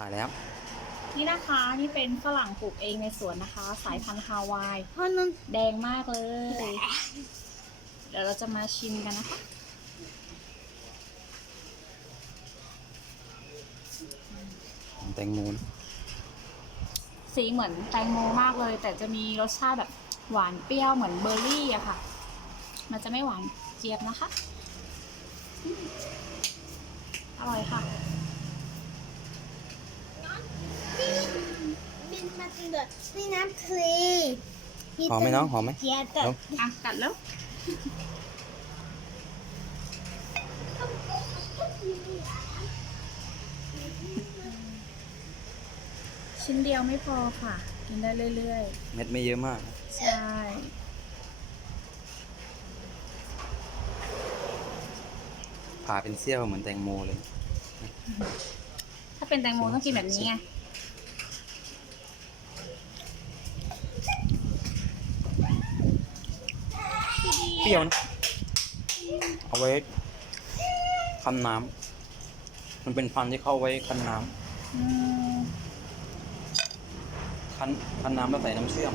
ถ่ายแล้ว นี่นะคะนี่เป็นฝรั่งปลูกเองในสวนนะคะ สายพันธุ์ฮาวายเพราะนั่นแดงมากเลย เดี๋ยวเราจะมาชิมกันนะคะแตงโมนะสีเหมือนแตงโมมากเลย แต่จะมีรสชาติแบบหวานเปรี้ยวเหมือนเบอร์รี่อะค่ะ มันจะไม่หวานเจี๊ยบนะคะอืมอร่อยค่ะ บิน มาถึงแบบมีน้ำทะเลหอมไหมน้องหอมไหมเกียร์กับอะกัดแล้วชิ้นเดียวไม่พอค่ะ กินได้เรื่อยเม็ดไม่เยอะมากนะๆใช่ ผ่าเป็นเสี้ยวเหมือนแตงโมเลย ถ้าเป็นแตงโมต้องกินแบบนี้ไง เปรี้ยวนะ เอาไว้คั้นน้ำมันเป็นพันธุ์ที่เข้าไว้คั้นน้ำคั้นคั้นน้ำแล้วใส่น้ำเชื่อม